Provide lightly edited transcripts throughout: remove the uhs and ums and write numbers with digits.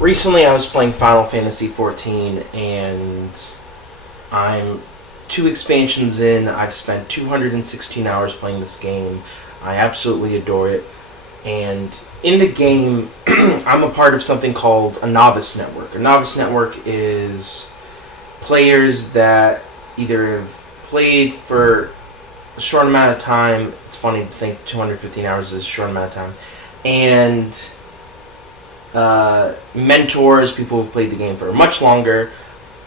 recently I was playing Final Fantasy 14, and I'm 2 expansions in. I've spent 216 hours playing this game. I absolutely adore it. And in the game, I'm a part of something called a novice network. A novice network is players that either have played for a short amount of time. It's funny to think 215 hours is a short amount of time. And mentors, people who've played the game for much longer.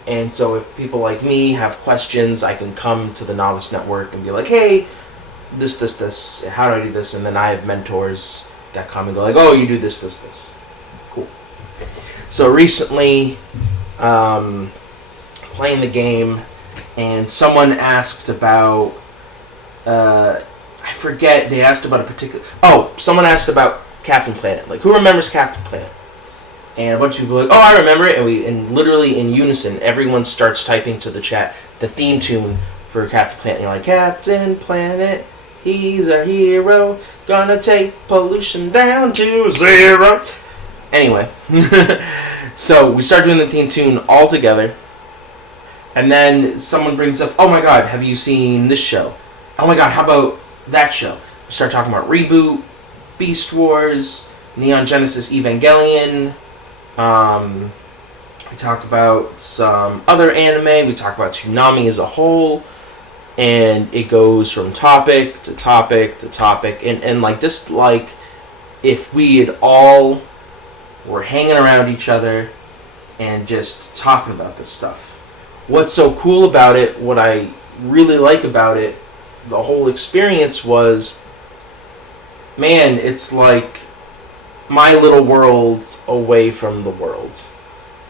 And so if people like me have questions, I can come to the Novice Network and be like, hey, this, how do I do this? And then I have mentors that come and go like, oh, you do this. Cool. So recently, playing the game, and someone asked about, I forget, they asked about a particular, someone asked about Captain Planet. Like, who remembers Captain Planet? And a bunch of people are like, oh, I remember it. And literally in unison, everyone starts typing to the chat the theme tune for Captain Planet. And you're like, Captain Planet, he's a hero, gonna take pollution down to zero. Anyway, so we start doing the theme tune all together. And then someone brings up, oh my god, have you seen this show? Oh my god, how about that show? We start talking about Reboot, Beast Wars, Neon Genesis Evangelion. We talk about some other anime. We talk about Toonami as a whole. And it goes from topic to topic to topic. And like, just like if we had all were hanging around each other and just talking about this stuff. What's so cool about it, what I really like about it, the whole experience was, man, it's like my little world away from the world.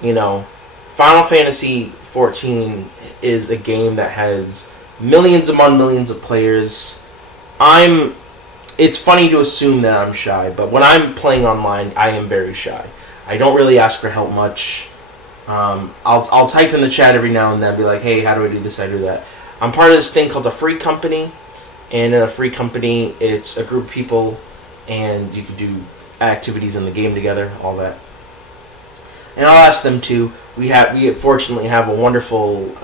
You know, Final Fantasy 14 is a game that has millions upon millions of players. It's funny to assume that I'm shy, but when I'm playing online, I am very shy. I don't really ask for help much. I'll type in the chat every now and then, be like, hey, how do I do this, how do I do that? I'm part of this thing called a free company, and in a free company, it's a group of people, and you can do activities in the game together, all that. And I'll ask them too. We fortunately have a wonderful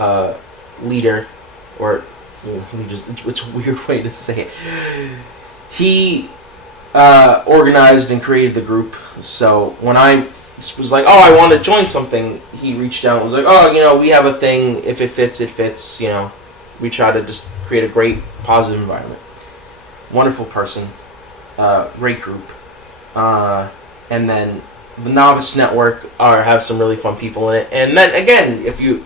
leader, or it's a weird way to say it. He organized and created the group, so when I was like, oh, I want to join something, he reached out and was like, oh, we have a thing, if it fits, it fits, we try to just create a great, positive environment. Wonderful person, great group. And then the Novice Network have some really fun people in it. And then, again, if you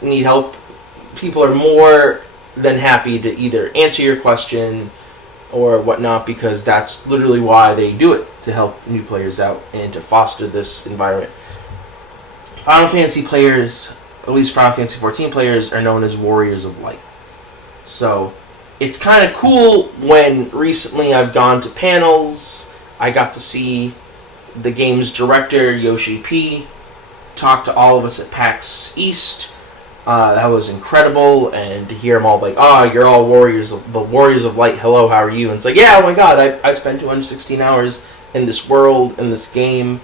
need help, people are more than happy to either answer your question or whatnot, because that's literally why they do it, to help new players out and to foster this environment. Final Fantasy players, at least Final Fantasy 14 players, are known as Warriors of Light. So it's kind of cool when recently I've gone to panels. I got to see the game's director, Yoshi P, talk to all of us at PAX East. That was incredible, and to hear them all like, you're all the Warriors of Light, hello, how are you? And it's like, yeah, oh my god, I spent 216 hours in this world, in this game,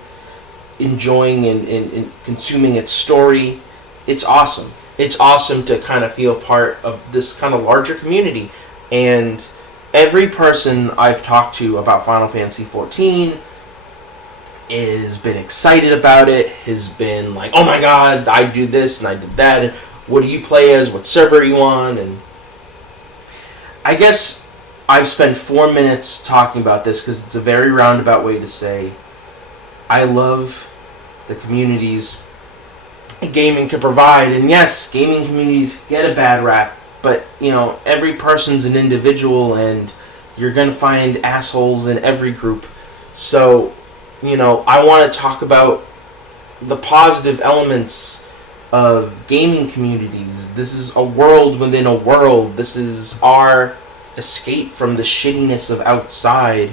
enjoying and consuming its story. It's awesome. It's awesome to kind of feel part of this kind of larger community. And every person I've talked to about Final Fantasy 14 has been excited about it, has been like, oh my god, I do this and I did that, and what do you play as, what server are you on? And I guess I've spent 4 minutes talking about this because it's a very roundabout way to say I love the communities gaming can provide. And yes, gaming communities get a bad rap, but every person's an individual, and you're going to find assholes in every group. So I want to talk about the positive elements of gaming communities. This is a world within a world. This is our escape from the shittiness of outside.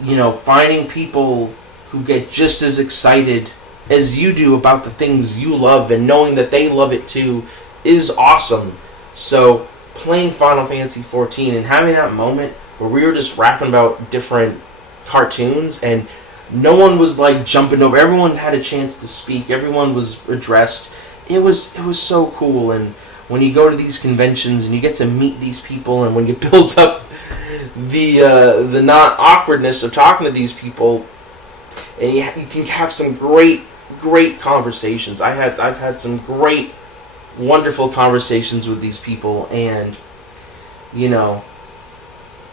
Finding people who get just as excited as you do about the things you love, and knowing that they love it too, is awesome. So playing Final Fantasy 14 and having that moment where we were just rapping about different cartoons, and No one was like jumping over. Everyone had a chance to speak. Everyone was addressed. It was so cool. And when you go to these conventions and you get to meet these people, and when you build up the not awkwardness of talking to these people, and you can have some great conversations. I've had some great, wonderful conversations with these people, and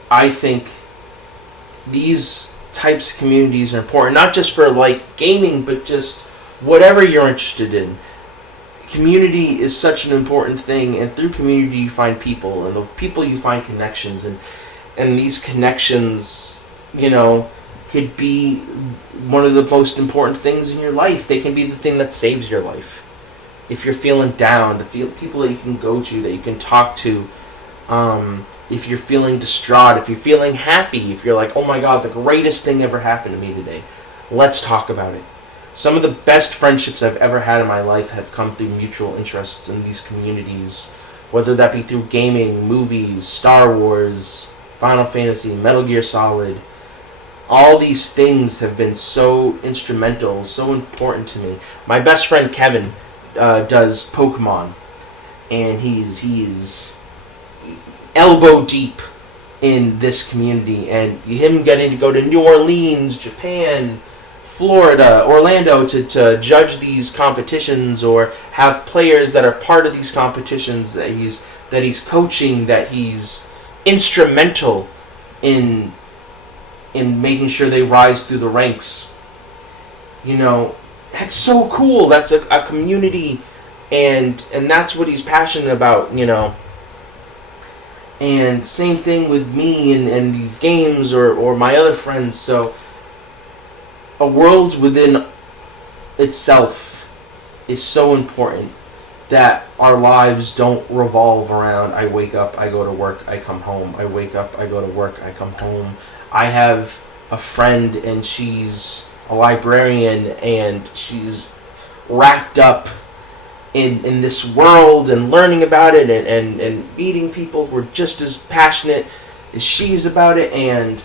I think these types of communities are important, not just for like gaming, but just whatever you're interested in. Community is such an important thing, and through community you find people, and the people you find connections, and these connections, could be one of the most important things in your life. They can be the thing that saves your life. If you're feeling down, the people that you can go to, that you can talk to. If you're feeling distraught, if you're feeling happy, if you're like, oh my God, the greatest thing ever happened to me today, let's talk about it. Some of the best friendships I've ever had in my life have come through mutual interests in these communities, whether that be through gaming, movies, Star Wars, Final Fantasy, Metal Gear Solid. All these things have been so instrumental, so important to me. My best friend Kevin does Pokemon, and he's elbow deep in this community, and him getting to go to New Orleans, Japan, Florida, Orlando to judge these competitions, or have players that are part of these competitions that he's coaching, that he's instrumental in making sure they rise through the ranks. That's so cool. That's a community, and that's what he's passionate about, And same thing with me and these games or my other friends. So a world within itself is so important, that our lives don't revolve around I wake up, I go to work, I come home. I wake up, I go to work, I come home. I have a friend, and she's a librarian, and she's wrapped up in this world and learning about it, and meeting people who are just as passionate as she's about it, and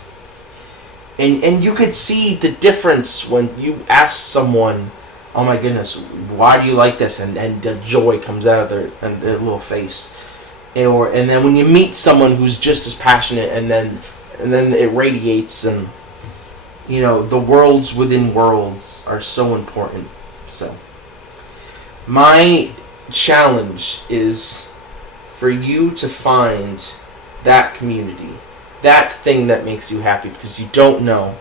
you could see the difference when you ask someone, oh my goodness, why do you like this, and the joy comes out of their little face, and then when you meet someone who's just as passionate, and then it radiates, and the worlds within worlds are so important. So my challenge is for you to find that community, that thing that makes you happy, because you don't know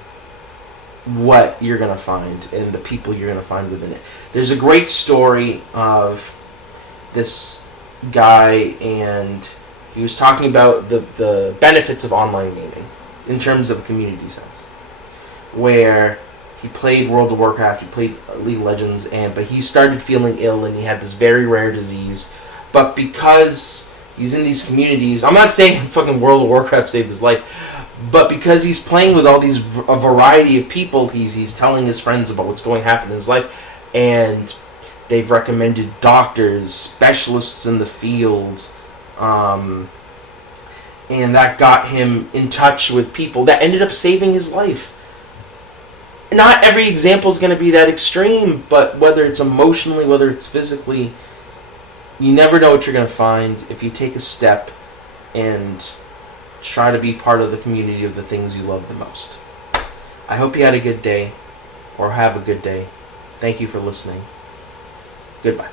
what you're going to find and the people you're going to find within it. There's a great story of this guy, and he was talking about the benefits of online gaming in terms of a community sense, where he played World of Warcraft, he played League of Legends, but he started feeling ill, and he had this very rare disease. But because he's in these communities, I'm not saying fucking World of Warcraft saved his life, but because he's playing with all these a variety of people, he's telling his friends about what's going to happen in his life, and they've recommended doctors, specialists in the field, and that got him in touch with people that ended up saving his life. Not every example is going to be that extreme, but whether it's emotionally, whether it's physically, you never know what you're going to find if you take a step and try to be part of the community of the things you love the most. I hope you had a good day, or have a good day. Thank you for listening. Goodbye.